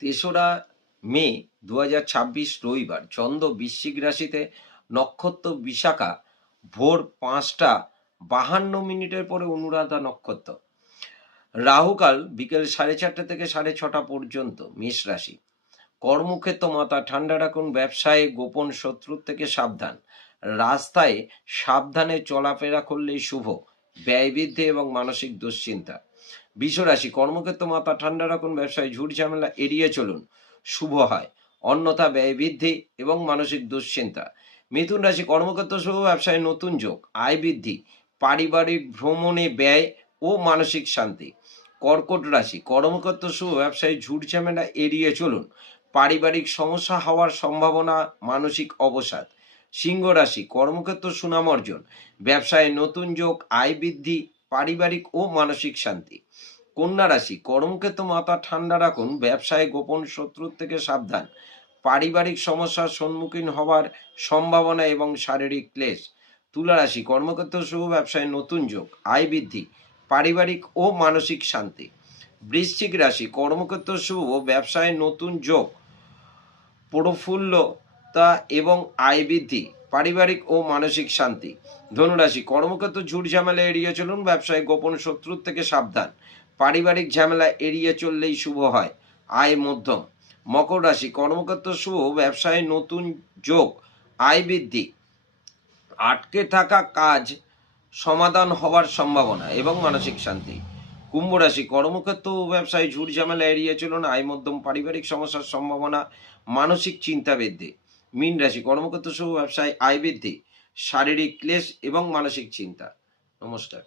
৩রা মে ২০২৬ রবিবার, চন্দ্র বৃশ্চিক রাশিতে, নক্ষত্র বিশাখা, ভোর ৫টা ৫২ মিনিটের পরে অনুরাধা নক্ষত্র, রাহুকাল বিকেল ৪:৩০ থেকে ৬:৩০ পর্যন্ত। মেষ রাশি, কর্মক্ষেত্র মাথা ঠান্ডা রাখুন, ব্যবসায়ে গোপন শত্রুর থেকে সাবধান, রাস্তায় সাবধানে চলাফেরা করলেই শুভ, ব্যয় বৃদ্ধি এবং মানসিক দুশ্চিন্তা। বৃষ রাশি, কর্মক্ষেত্র মাথা ঠান্ডা রাখুন, ব্যবসায় ঝুট ঝামেলা এড়িয়ে চলুন, শুভ হয়, অন্যথা ব্যয় বৃদ্ধি এবং মানসিক দুশ্চিন্তা। মিথুন রাশি, কর্মক্ষেত্র শুভ, ব্যবসায় নতুন যোগ, আয় বৃদ্ধি, পারিবারিক ভ্রমণে ব্যয় ও মানসিক শান্তি। কর্কট রাশি, কর্মক্ষেত্র শুভ, ব্যবসায় ঝুট ঝামেলা এড়িয়ে চলুন, পারিবারিক সমস্যা হওয়ার সম্ভাবনা, মানসিক অবসাদ। সিংহ রাশি, কর্মক্ষেত্র সুনাম অর্জন, ব্যবসায় নতুন যোগ, আয় বৃদ্ধি, পারিবারিক ও মানসিক শান্তি। কন্যা রাশি, কর্মক্ষেত্র মাথা ঠান্ডা রাখুন, ব্যবসায় গোপন শত্রুর থেকে সাবধান, পারিবারিক সমস্যার সম্মুখীন হওয়ার সম্ভাবনা এবং শারীরিক ক্লেশ। তুলা রাশি, কর্মক্ষেত্র শুভ, ব্যবসায় নতুন যোগ, আয় বৃদ্ধি, পারিবারিক ও মানসিক শান্তি। বৃশ্চিক রাশি, কর্মক্ষেত্র শুভ, ব্যবসায় নতুন যোগ, প্রফুল্লতা এবং আয় বৃদ্ধি, পারিবারিক ও মানসিক শান্তি। ধনুরাশি, কর্মক্ষেত্র ঝুট ঝামেলা এড়িয়ে চলুন, ব্যবসায় গোপন শত্রুর থেকে সাবধান, পারিবারিক ঝামেলা এড়িয়ে চললেই শুভ হয়, আয় মধ্যম। মকর রাশি, কর্মক্ষেত্র শুভ, ব্যবসায় নতুন যোগ, আয় বৃদ্ধি, আটকে থাকা কাজ সমাধান হওয়ার সম্ভাবনা এবং মানসিক শান্তি। কুম্ভ রাশি, কর্মক্ষেত্র ও ব্যবসায় ঝুট ঝামেলা এড়িয়ে চলুন, আয় মধ্যম, পারিবারিক সমস্যার সম্ভাবনা, মানসিক চিন্তা বৃদ্ধি। মীন রাশি, কর্মক্ষেত্র শুভ, ব্যবসায় আয় বৃদ্ধি, শারীরিক ক্লেশ এবং মানসিক চিন্তা। নমস্কার।